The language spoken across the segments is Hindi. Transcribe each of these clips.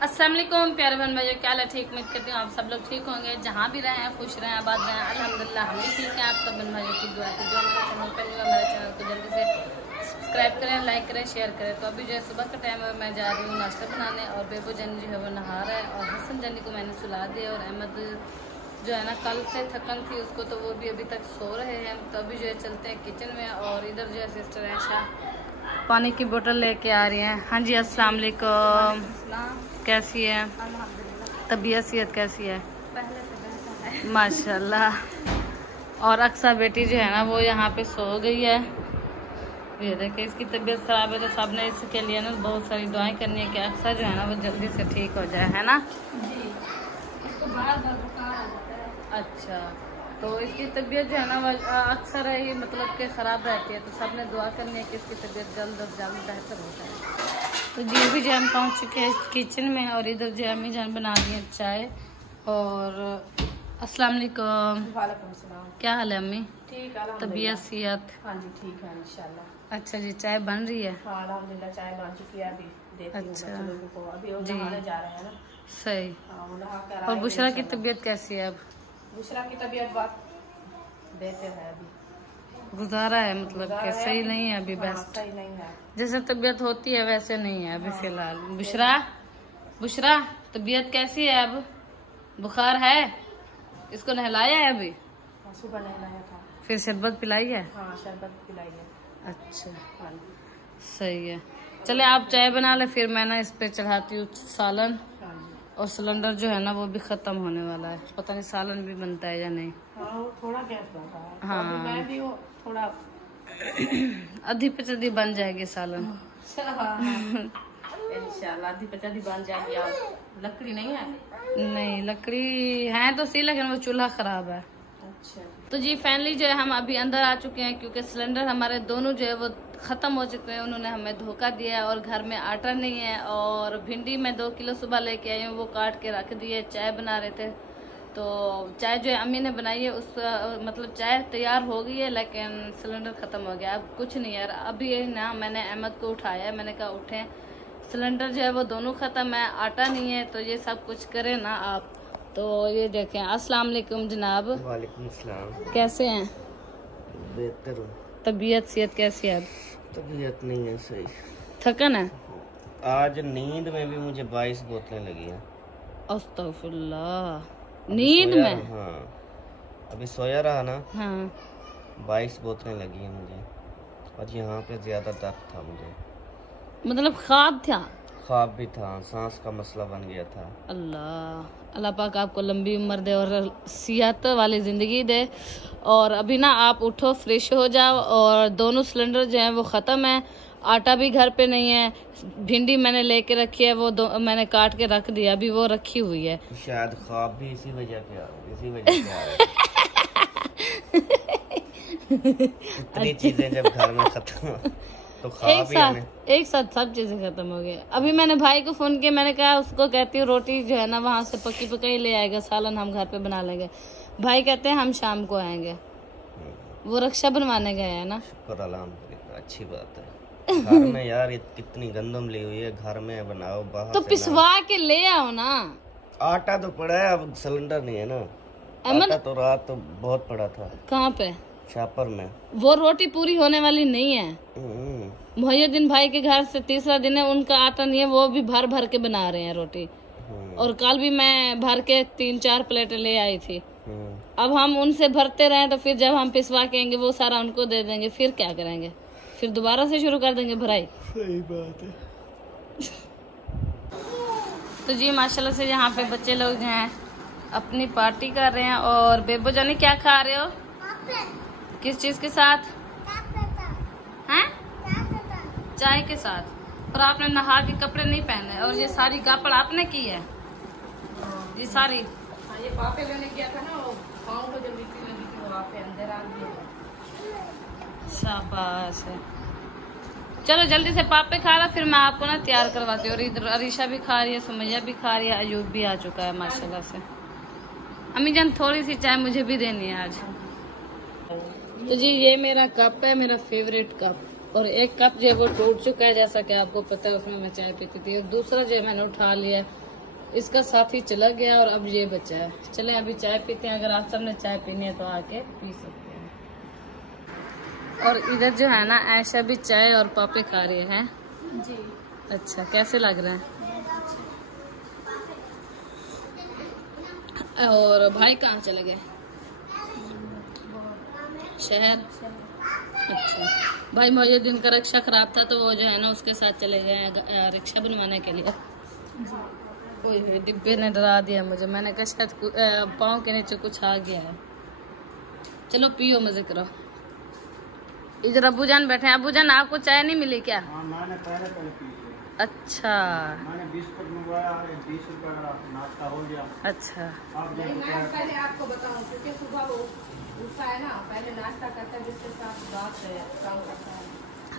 अस्सलाम वालेकुम प्यारे बहन भाइयों, क्या हाल है? ठीक उम्मीद करती हूँ आप सब लोग ठीक होंगे, जहाँ भी रहे हैं खुश रहें, आबाद रहें। अल्हम्दुलिल्लाह हम भी ठीक हैं। आप सब बहन भाइयों की दुआ की। जो हमारे चैनल पर नहीं है, हमारे चैनल को जल्दी से सब्सक्राइब करें, लाइक करें, शेयर करें। तो अभी जो है सुबह का टाइम है, मैं जा रही हूँ नाश्ता बनाने और बेबो जनी जो है वो नहा रहा है और हसन जनी को मैंने सुला दिया और अहमद जो है ना कल से थकन थी उसको, तो वो भी अभी तक सो रहे हैं। तो अभी जो है चलते हैं किचन में और इधर जो है सिस्टर ऐशा पानी की बोतल लेके आ रही हैं। हाँ जी, अस्सलाम वालेकुम। कैसी है? तबीयत सेहत कैसी है? पहले से बेहतर है माशाल्लाह। और अक्सा बेटी जो है ना वो यहाँ पे सो गई है। ये देखिए इसकी तबीयत खराब है, तो सब ने इसके लिए ना बहुत सारी दुआएं करनी है कि अक्सा जो है ना वो जल्दी से ठीक हो जाए, है ना जी। इसको बार बार बुखार आ जाता है। अच्छा, तो इसकी तबीयत जो है ना वो अक्सर ही मतलब कि ख़राब रहती है, तो सब ने दुआ करनी है कि इसकी तबीयत जल्द अज जल्द बेहतर हो जाए। तो जी भी जो हम पहुँच चुके हैं किचन में और इधर जो अम्मी जान बना रही है चाय। और अस्सलाम वालेकुम। वालेकुम सलाम। क्या हाल है अम्मी? ठीक है, तबीयत सेहत? हाँ जी ठीक है इंशाल्लाह। अच्छा जी, चाय बन रही है? हाँ अल्हम्दुलिल्लाह, चाय बन चुकी है। अभी देती हूँ अच्छा। बच्चे लोगों को, अभी वो जी। नहाने जा रहे हैं ना। सही। हाँ, वो नहा कर और आएंगे बुशरा की इंशाल्लाह। तबीयत कैसी है अब? बुशरा की तबीयत बात बेहतर है अभी। गुजारा है मतलब कि सही नहीं है अभी? हाँ, बेस्ट सही नहीं है। जैसे तबीयत होती है वैसे नहीं है अभी फिलहाल। बुशरा, बुशरा तबीयत कैसी है अब? बुखार है? इसको नहलाया है अभी? हाँ, सुबह नहलाया था। फिर शरबत पिलाई है? हाँ शरबत पिलाई है। अच्छा हाँ जी। सही है। चले आप चाय बना ले, फिर मैं ना इस पे चढ़ाती हूँ सालन। हाँ जी। और सिलेंडर जो है ना वो भी खत्म होने वाला है, पता नहीं सालन भी बनता है या नहीं। हाँ वो थोड़ा गैस बन रहा है। हाँ। तो अभी मैं भी वो थोड़ा आधी पचदी बन जाएगी सालन। इंशाल्लाह आधी पचाधी बन जाएगी। आप लकड़ी नहीं है? नहीं लकड़ी है तो सही, लेकिन वो चूल्हा खराब है। अच्छा। तो जी फाइनली जो है हम अभी अंदर आ चुके हैं, क्योंकि सिलेंडर हमारे दोनों जो है वो खत्म हो चुके हैं। उन्होंने हमें धोखा दिया है और घर में आटा नहीं है। और भिंडी मैं 2 किलो सुबह लेके आई हूँ, वो काट के रख दी है। चाय बना रहे थे तो चाय जो है अम्मी ने बनाई है, उस मतलब चाय तैयार हो गई है, लेकिन सिलेंडर खत्म हो गया। अब कुछ नहीं यार, अभी ना मैंने अहमद को उठाया है, मैंने कहा उठें, सिलेंडर जो है वो दोनों खत्म है, आटा नहीं है, तो ये सब कुछ करें ना आप। तो ये देखें। अस्सलाम वालेकुम जनाब। वालेकुम सलाम। कैसे हैं? बेहतर हूँ। तबीयत सेहत कैसी है अब? तबीयत नहीं है सही। थकन है? आज नींद में भी मुझे 22 बोतलें लगी हैं। अस्तगफुरुल्लाह, नींद में? हाँ अभी सोया रहा ना। हाँ 22 बोतलें लगी हैं मुझे। और यहाँ पे ज्यादा दर्द था मुझे, मतलब ख्वाब था? ख्वाब भी था, सांस का मसला बन गया था। अल्लाह अल्लाह पाक आपको लंबी उम्र दे और सेहत वाली ज़िंदगी दे। और अभी ना आप उठो, फ्रेश हो जाओ। और दोनों सिलेंडर जो हैं वो ख़त्म है, आटा भी घर पे नहीं है। भिंडी मैंने लेके रखी है, वो मैंने काट के रख दिया, अभी वो रखी हुई है। शायद ख्वाब भी इसी वजह से आ रहे इतनी चीजें जब घर में खत्म तो एक साथ सब चीजें खत्म हो गई। अभी मैंने भाई को फोन किया, मैंने कहा उसको कहती हूँ रोटी जो है ना वहाँ से पक्की पकाई ले आएगा, सालन हम घर पे बना लेंगे। भाई कहते हैं हम शाम को आएंगे, वो रक्षा बनवाने गए हैं ना। शुक्र अल्हम्दुलिल्लाह, अच्छी बात है। घर में यार कितनी गंदम ली हुई है, घर में बनाओ, बाहर तो पिसवा के ले आओ ना। आटा तो पड़ा है, अब सिलेंडर नहीं है ना। आटा तो रात तो बहुत पड़ा था। कहाँ पे? शापर में। वो रोटी पूरी होने वाली नहीं है। मोहिउद्दीन भाई के घर से तीसरा दिन है, उनका आटा नहीं है, वो भी भर भर के बना रहे हैं रोटी। और कल भी मैं भर के 3-4 प्लेटें ले आई थी। अब हम उनसे भरते रहे तो फिर जब हम पिसवा के आएंगे वो सारा उनको दे देंगे, फिर क्या करेंगे? फिर दोबारा से शुरू कर देंगे भराई। सही बात है। तो जी माशाल्लाह से यहाँ पे बच्चे लोग जो हैं अपनी पार्टी कर रहे हैं। और बेबो जानी क्या खा रहे हो? किस चीज के साथ? हैं? चाय के साथ। और आपने नहा के कपड़े नहीं पहने, और ये सारी कापड़ आपने की है? ये सारी? हाँ ये पापे लेने गया था ना, वो पाँव को जब मिट्टी लगी थी वो आप अंदर आ गया। शाबाश है। चलो जल्दी से पापे खा ला, फिर मैं आपको ना तैयार करवाती हूँ। और इधर अरीशा भी खा रही है, सुमैया भी खा रही है, अयूब भी आ चुका है माशाल्लाह से। अम्मी जान थोड़ी सी चाय मुझे भी देनी है आज। तो जी ये मेरा कप है, मेरा फेवरेट कप। और एक कप जो है वो टूट चुका है, जैसा कि आपको पता है, उसमें मैं चाय पीती थी। और दूसरा जो है मैंने उठा लिया, इसका साथी चला गया और अब ये बचा है। चलें अभी चाय पीते हैं। अगर आप सबने चाय पीनी है तो आके पी सकते हैं। और इधर जो है ना आयशा भी चाय और पापे खा रही है जी। अच्छा, कैसे लग रहे हैं? और भाई कहाँ चले गए? शहर। अच्छा, भाई मोहिउद्दीन का रिक्शा खराब था तो वो जो है ना उसके साथ चले गए रिक्शा बनवाने के लिए। ओए डिब्बे ने डरा दिया मुझे। मैंने कहा शायद पाँव के नीचे कुछ आ गया है। चलो पियो, मजे करो। इधर अबूजान बैठे हैं। अबूजान आपको चाय नहीं मिली क्या? मैंने पहले पी। अच्छा, मैंने बिस्कुट मंगवाया, 20 रुपए का नाश्ता हो गया। अच्छा। मैं पहले आपको बताऊं क्योंकि सुबह वो उठता है ना, पहले नाश्ता करता है जिसके साथ बात काम करता है।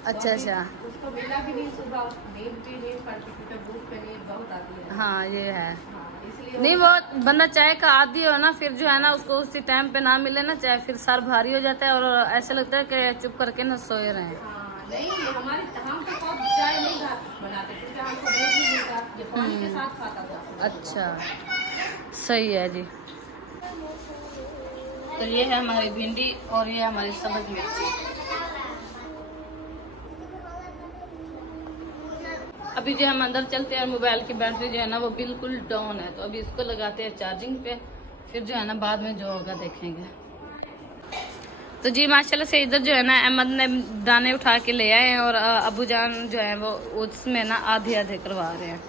अच्छा अच्छा। उसको मिला भी नहीं सुबह, नींद भी नहीं पड़ती क्योंकि भूख पे नींद बहुत आती है। हाँ ये है। हाँ, इसलिए नहीं वो बंदा चाय का आदी हो ना, फिर जो है ना उसको उसी टाइम पे ना मिले ना चाय, फिर सर भारी हो जाता है और ऐसा लगता है कि चुप करके ना सोए रहे। हाँ, नहीं हमारे हम तो कब चाय नहीं बनाते क्योंकि हमको भूख नहीं मिलता, ये पानी के साथ खाता था। अच्छा, सही है जी। तो ये है हमारी भिंडी और ये हमारी सब्ज मिर्ची। अभी जो हम अंदर चलते हैं और मोबाइल की बैटरी जो है ना वो बिल्कुल डाउन है, तो अभी इसको लगाते हैं चार्जिंग पे, फिर जो है ना बाद में जो होगा देखेंगे। तो जी माशाल्लाह से इधर जो है ना अहमद ने दाने उठा के ले आए हैं और अबूजान जो है वो उसमें ना आधे आधे करवा रहे हैं।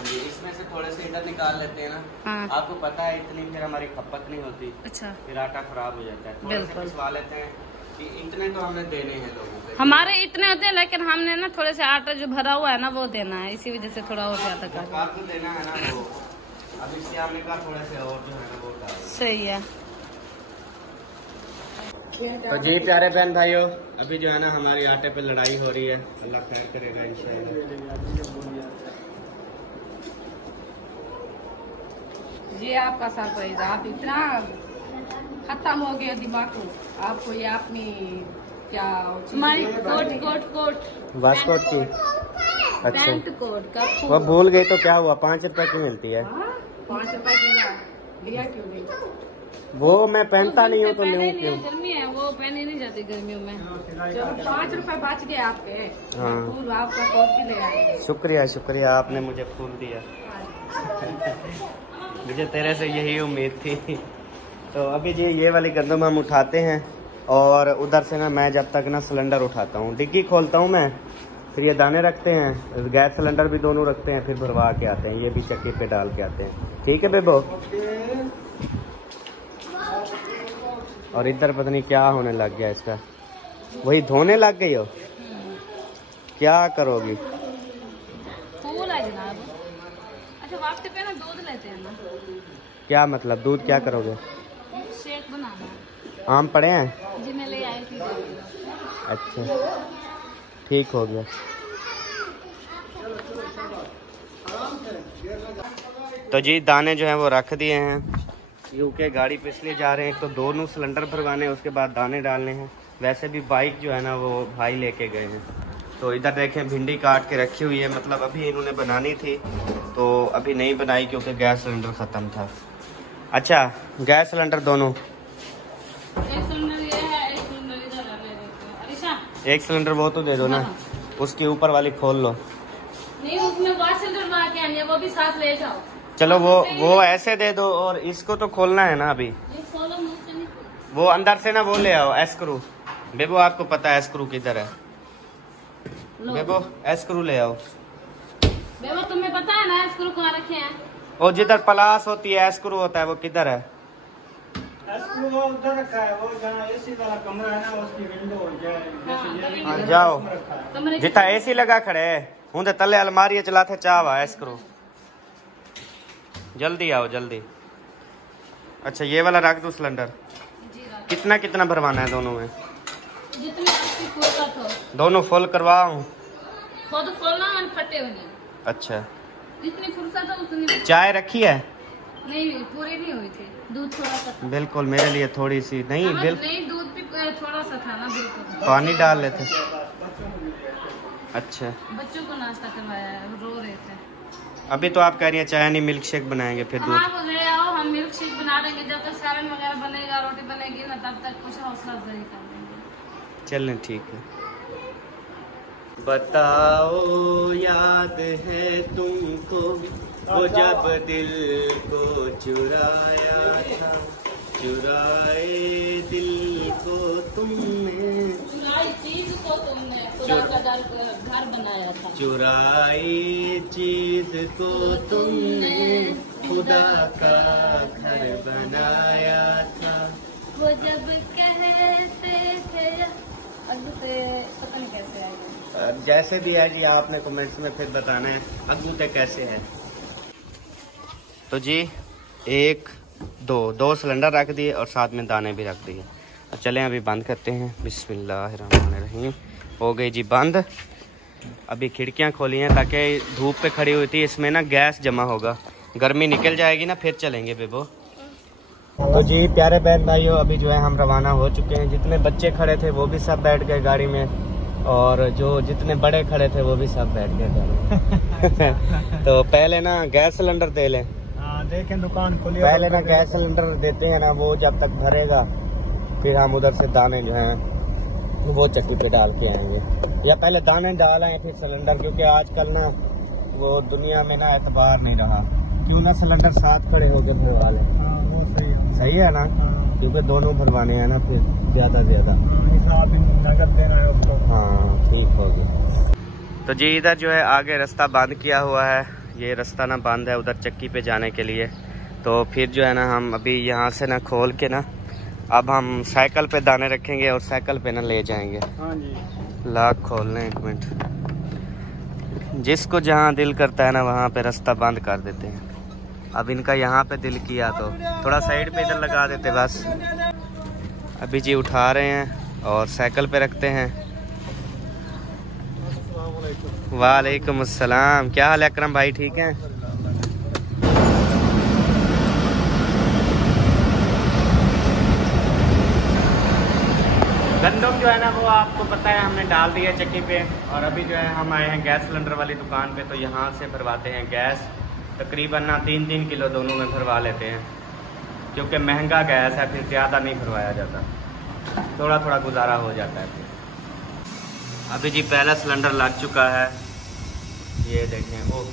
इसमें से थोड़े से इधर निकाल लेते हैं ना। हाँ। आपको पता है इतनी फिर हमारी खपत नहीं होती। अच्छा, फिर आटा खराब हो जाता है। थोड़े से पिसवा लेते हैं कि इतने तो हमने देने हैं लोगों को। हमारे इतने होते हैं लेकिन हमने ना थोड़े से आटा जो भरा हुआ है ना वो देना है, इसी वजह से थोड़ा हो जाता है। आपको देना है ना, वो अब इसलिए हमने कहा थोड़े से और जो है ना वो डाल। सही है। तो जी प्यारे बहन भाइयों, अभी जो है ना हमारी आटे पे लड़ाई हो रही है। अल्लाह खैर करेगा इंशाल्लाह। ये आपका सरप्राइज, आप इतना खत्म हो गया दिमाग को, आपको ये अपनी क्या हमारी कोट वास्कोट की। अच्छा, पैंट कोट का वो भूल गई तो क्या हुआ, 5 रुपए की मिलती है। 5 रुपए की लिया क्यों नहीं? वो मैं पहनता नहीं हूँ तो लूँ क्यों? गर्मी है, वो पहनी नहीं जाती गर्मियों में। चलो 5 रुपए बच गए आपके। हाँ। फूल आपका कोट भी ले आए। शुक्रिया शुक्रिया, आपने मुझे फूल दिया। मुझे तेरे से यही उम्मीद थी। तो अभी जी ये वाली गंदम हम उठाते हैं और उधर से ना मैं जब तक ना सिलेंडर उठाता हूँ, डिग्गी खोलता हूँ मैं, फिर ये दाने रखते हैं, गैस सिलेंडर भी दोनों रखते हैं, फिर भरवा के आते हैं। ये भी चक्की पे डाल के आते हैं। ठीक है बेबो। और इधर पता नहीं क्या होने लग गया इसका, वही धोने लग गई हो। क्या करोगी? फूल है जनाब। अच्छा वापसी पे ना दूध लेते हैं ना। क्या मतलब दूध क्या करोगे? शेक बनाना है। आम पड़े हैं? जी मैं ले आई थी। अच्छा ठीक हो गया। तो जी दाने जो हैं वो रख दिए हैं, यूके गाड़ी पे इसलिए जा रहे हैं, एक तो दोनों सिलेंडर भरवाने हैं, उसके बाद दाने डालने हैं। वैसे भी बाइक जो है ना वो भाई लेके गए हैं। तो इधर देखें भिंडी काट के रखी हुई है, मतलब अभी इन्होंने बनानी थी तो अभी नहीं बनाई क्योंकि गैस सिलेंडर ख़त्म था। अच्छा गैस सिलेंडर दोनों, एक सिलेंडर ये है, एक सिलेंडर इधर है। अरिशा एक सिलेंडर वो तो दे दो ना, उसकी ऊपर वाली खोल लो। नहीं उसमें वाशर डलवा के आनी है, वो भी साथ ले जाओ। चलो वो ऐसे दे दो और इसको तो खोलना है ना अभी। ये खोलो मुझसे नहीं। वो अंदर से ना वो ले आओ एस्क्रू। बेबो आपको पता है एस्क्रू किधर है? बेबो एस्क्रू ले आओ। बेबो तुम्हें पता है ना स्क्रू कहाँ रखे हैं? और जिधर प्लास होती है एस्क्रू होता है वो किधर है? एस्क्रू वो उधर रखा है, वो जहाँ एसी वाला कमरा है ना उसकी विंडो हाँ, जाओ कमरे की- जितना एसी लगा खड़े उनके तले अलमारी चलाते चावा एस्क्रू। जल्दी आओ जल्दी। अच्छा ये वाला रख दो सिलेंडर। जी रख। कितना कितना भरवाना है दोनों में? जितनी आपकी फुर्सत हो। दोनों फुल करवाऊं? खुद खोलना मन फटे हुए। अच्छा जितनी फुर्सत हो उतनी। चाय रखी है? नहीं पूरी नहीं हुई थी, दूध थोड़ा सा था। बिल्कुल मेरे लिए थोड़ी सी नहीं नहीं दूध भी थोड़ा सा था ना, बिल्कुल। पानी डाल लेते। अच्छा बच्चों को नाश्ता करवाया है, रो रहे थे। अभी तो आप कह रही हैं चाय नहीं मिल्क शेक बनाएंगे फिर दूध। हाँ ले आओ, हम मिल्क शेक बना देंगे। जब तक सालन वगैरह बनेगा, रोटी बनेगी ना, तब तक कुछ हौसला अफजाई कर देंगे। चलें ठीक है। बताओ याद है तुमको वो जब दिल को चुराया था, चुराए दिल को तुमने, चुराई चीज को तुमने खुदा का घर बनाया था, चुराई चीज को तुमने खुदा का घर बनाया था। वो जब कहते थे अगू से पता नहीं कैसे आएगा। जैसे भी है जी, आपने कमेंट्स में फिर बताना है अगू ते कैसे है। तो जी 1 2 सिलेंडर रख दिए और साथ में दाने भी रख दिए। तो चलें अभी बंद करते हैं। बिस्मिल्लाहिर्रहमानिर्रहीम। हो गई जी बंद। अभी खिड़कियां खोली हैं ताकि धूप पे खड़ी हुई थी, इसमें ना गैस जमा होगा, गर्मी निकल जाएगी ना, फिर चलेंगे बेबो। तो जी प्यारे बहन भाइयों, अभी जो है हम रवाना हो चुके हैं। जितने बच्चे खड़े थे वो भी सब बैठ गए गाड़ी में, और जो जितने बड़े खड़े थे वो भी सब बैठ गए गाड़ी में। तो पहले ना गैस सिलेंडर दे लें। देखें दुकान खोली, पहले ना गैस सिलेंडर देते हैं ना, वो जब तक भरेगा फिर हम उधर से दाने जो हैं वो चक्की पे डाल के आएंगे, या पहले दाने डाल आए फिर सिलेंडर, क्योंकि आजकल ना वो दुनिया में ना एतबार नहीं रहा। क्यों ना सिलेंडर साथ खड़े होकर भरवा लें। वो सही है ना, क्योंकि दोनों भरवाने हैं ना फिर ज्यादा नगद देना है उसको। हाँ ठीक हो गया। तो जी इधर जो है आगे रास्ता बंद किया हुआ है, ये रास्ता ना बंद है उधर चक्की पे जाने के लिए। तो फिर जो है ना हम अभी यहाँ से ना खोल के ना अब हम साइकिल पे दाने रखेंगे और साइकिल पे ना ले जाएंगे। हाँ जी। लाख खोल लें 1 मिनट। जिसको जहाँ दिल करता है ना वहाँ पे रास्ता बंद कर देते हैं। अब इनका यहाँ पे दिल किया तो थोड़ा साइड पे इधर लगा देते बस। अभी जी उठा रहे हैं और साइकिल पे रखते हैं। वालेकुम अस्सलाम, क्या हाल है अकरम भाई, ठीक हैं? गंदम जो है ना वो आपको पता है हमने डाल दिया चक्की पे, और अभी जो है हम आए हैं गैस सिलेंडर वाली दुकान पे। तो यहाँ से भरवाते हैं गैस, तकरीबन ना 3-3 किलो दोनों में भरवा लेते हैं, क्योंकि महंगा गैस है, फिर ज़्यादा नहीं भरवाया जाता, थोड़ा थोड़ा गुजारा हो जाता है फिर। अभी जी पहला सिलेंडर लग चुका है, ये देखें। ओह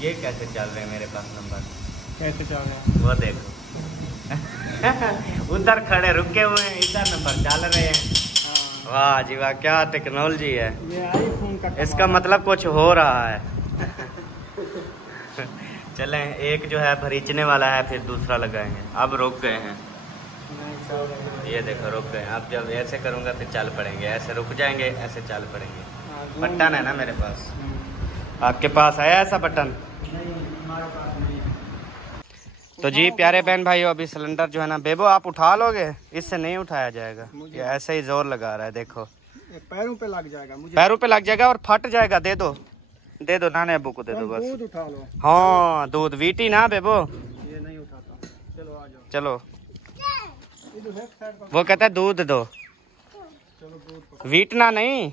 ये कैसे चल रहे हैं मेरे पास नंबर, कैसे चल रहे हैं वो देखो। उधर खड़े रुके हुए हैं, इधर नंबर चल रहे हैं। वाह जी वाह, क्या टेक्नोलॉजी है, ये आईफोन का इसका मतलब कुछ हो रहा है। चलें, एक जो है भरीचने वाला है, फिर दूसरा लगाएंगे। अब रुक गए हैं, ये देखो रुक गए। अब जब ऐसे करूँगा फिर चल पड़ेंगे, ऐसे रुक जाएंगे, ऐसे चल पड़ेंगे। बटन है ना मेरे पास, आपके पास है ऐसा बटन? नहीं, हमारे पास नहीं है। तो जी प्यारे बहन भाइयों, अभी सिलेंडर जो है ना बेबो आप उठा लोगे, इससे नहीं उठाया जाएगा, ये ऐसे ही जोर लगा रहा है। देखो पैरों पे लग जाएगा, मुझे पैरों पे लग जाएगा और फट जाएगा। दे दो नाने अबू को दे दो बस। दूध उठा लो। हाँ दूध वीटी ना बेबो, ये नहीं उठाता। चलो आ जाओ। चलो इधर एक साइड पर। वो कहता है दूध दो, चलो दूध वीटना नहीं,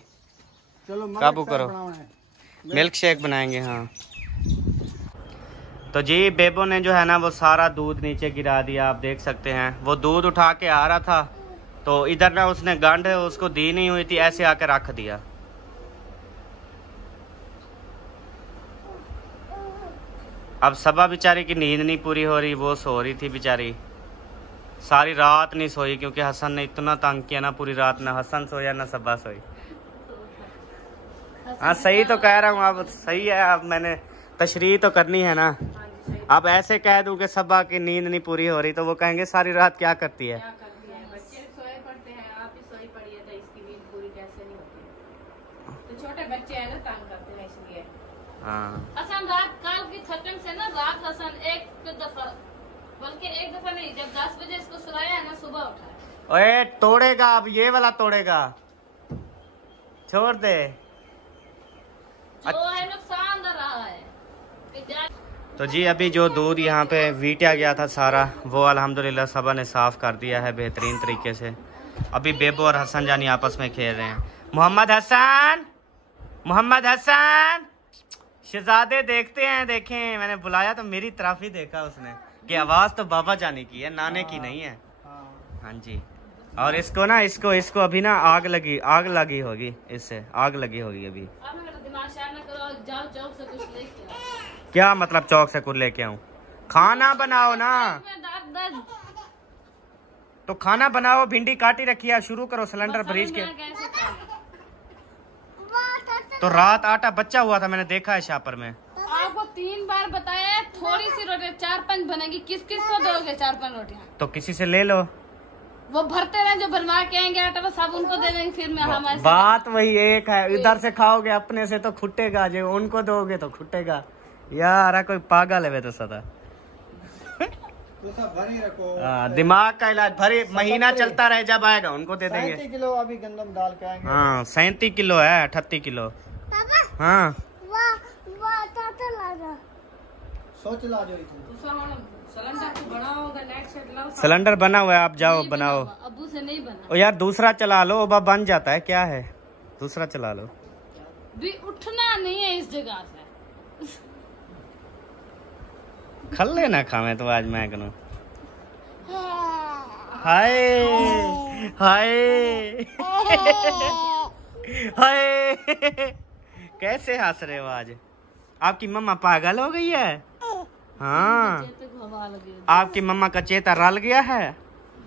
चलो काबू करो। मिल्क शेक बनाएंगे। हाँ तो जी बेबो ने जो है ना वो सारा दूध नीचे गिरा दिया, आप देख सकते हैं। वो दूध उठा के आ रहा था तो इधर ना उसने गांड उसको दी नहीं हुई थी, ऐसे आके रख दिया। अब सबा बेचारी की नींद नहीं पूरी हो रही, वो सो रही थी बेचारी, सारी रात नहीं सोई, क्योंकि हसन ने इतना तंग किया ना पूरी रात, ना हसन सोया ना सबा सोई। हाँ सही तो कह रहा हूँ, अब सही है। अब मैंने तशरीह तो करनी है ना। अब ऐसे कह दूं कि सबा की नींद नहीं पूरी हो रही तो वो कहेंगे सारी रात क्या करती है। बच्चे सोए पड़ते हैं, आप ही सोई पड़ी है, तो इसकी नींद पूरी कैसे नहीं होती? तो छोटे बच्चे हैं ना, तंग करते हैं इसलिए। हाँ हसन रात काल की थकन से ना रात हसन एक दफा, बल्कि एक दफा नहीं, जब 10 बजे इसको सुलाया है ना, सुबह उठा। ओए तोड़ेगा, अब ये वाला तोड़ेगा, छोड़ दे। जो है नुकसान दे रहा है। तो जी अभी जो दूध यहाँ पे वीटा गया था सारा, वो अल्हम्दुलिल्लाह सबा ने साफ कर दिया है बेहतरीन तरीके से। अभी बेबो और हसन जानी आपस में खेल रहे हैं। मोहम्मद हसन, मोहम्मद हसन, शहजादे देखते हैं, देखें मैंने बुलाया तो मेरी तरफ ही देखा उसने कि आवाज तो बाबा जाने की है, नाने की नहीं है। हाँ जी। और इसको ना इसको अभी ना आग लगी होगी, इससे आग लगी होगी अभी। दिमाग शायर ना करो, जाओ चौक से कुछ लेके आओ। क्या मतलब चौक से कुछ लेके आऊं? खाना बनाओ ना, तो खाना बनाओ, भिंडी काटी रखी है, शुरू करो सिलेंडर फ्रीज के। तो रात आटा बचा हुआ था, मैंने देखा है शापर में। आपको 3 बार बताया थोड़ी सी रोटी 4-5 बनेगी, किस को दोगे 4-5 रोटियां? तो किसी से ले लो, वो भरते रहे, जो बनवा के आएंगे आटा वो सब उनको दे देंगे। फिर मैं हमारे बात वही एक है, इधर से खाओगे अपने से तो खुटेगा, जो उनको दोगे तो खुटेगा। यार कोई पागल है वे तो सदा। तो सब भरी रखो। दिमाग का इलाज, भरी महीना चलता रहे, जब आएगा उनको दे देंगे। 37 किलो अभी गंदम डाल के आएंगे। हाँ 37 किलो है, 38 किलो। हाँ सोच ला जो सिलेंडर बना हुआ है, आप जाओ बनाओ। अबू से नहीं बना। ओ यार दूसरा चला लो, अब बन जाता है, क्या है, दूसरा चला लो। भी उठना नहीं है इस जगह से। खल लेना खावे तो आज मैं करूँ। हाय हाय हाय कैसे हंस रहे हो आज? आपकी मम्मा पागल हो गई है? हाँ आपकी मम्मा का चेता रल गया है?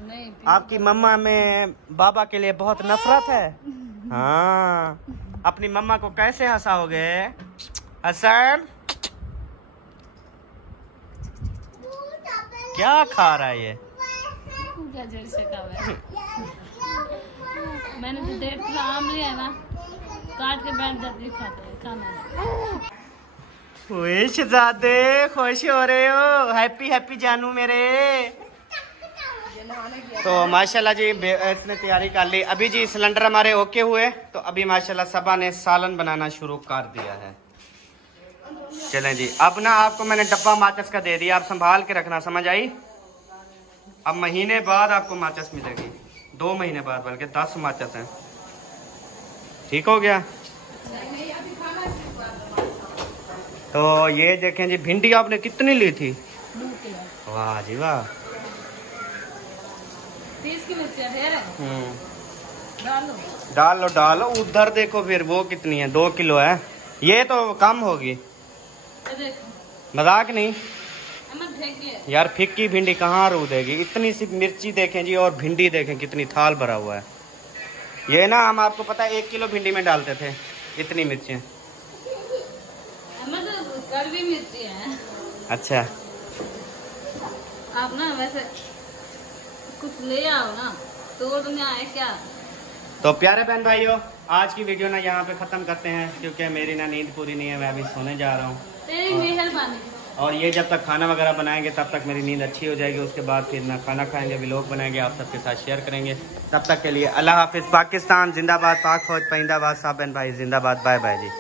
नहीं, आपकी मम्मा में बाबा के लिए बहुत नफरत है। हाँ अपनी मम्मा को कैसे हंसाओगे हसन? क्या खा रहा है ये? क्या जड़ से मैंने जो 1.5 किलो आम लिया है ना, काट के बैठ जाती खाते हैं खाना। ओए शहजादे खुश हो रहे हो? हैप्पी हैप्पी जानू मेरे। तो माशाल्लाह जी इसने तैयारी कर ली। अभी जी सिलेंडर हमारे ओके हुए, तो अभी माशाल्लाह सबा ने सालन बनाना शुरू कर दिया है। चलें जी, अब ना आपको मैंने डब्बा माचिस का दे दिया, आप संभाल के रखना, समझ आई? अब महीने बाद आपको माचिस मिलेगी, 2 महीने बाद, बल्कि 10 माचिस हैं। ठीक हो गया? तो ये देखें जी, भिंडी आपने कितनी ली थी? 2 किलो। वाह जी वाह। 30 की मिर्चियाँ ढेर है। डालो उधर देखो, फिर वो कितनी है? 2 किलो है, ये तो कम होगी। मजाक नहीं यार, फिक्की भिंडी कहाँ रू देगी? इतनी सी मिर्ची देखें जी, और भिंडी देखें कितनी थाल भरा हुआ है। ये ना हम आपको पता है 1 किलो भिंडी में डालते थे इतनी मिर्चियाँ। कड़वी मिर्ची है। अच्छा आप ना वैसे कुछ ले आओ ना, तोड़ में आए क्या? तो प्यारे बहन भाइयों, आज की वीडियो ना यहाँ पे खत्म करते हैं, क्योंकि मेरी ना नींद पूरी नहीं है, मैं अभी सोने जा रहा हूँ। तेरी मेहरबानी। और ये जब तक खाना वगैरह बनाएंगे तब तक मेरी नींद अच्छी हो जाएगी। उसके बाद फिर ना खाना खाएंगे, व्लॉग बनाएंगे, आप सबके साथ शेयर करेंगे। तब तक के लिए अल्लाह हाफिज। पाकिस्तान जिंदाबाद, पाक फौज पाइंदाबाद, साहब बहन भाई जिंदाबाद। बाय बाय जी।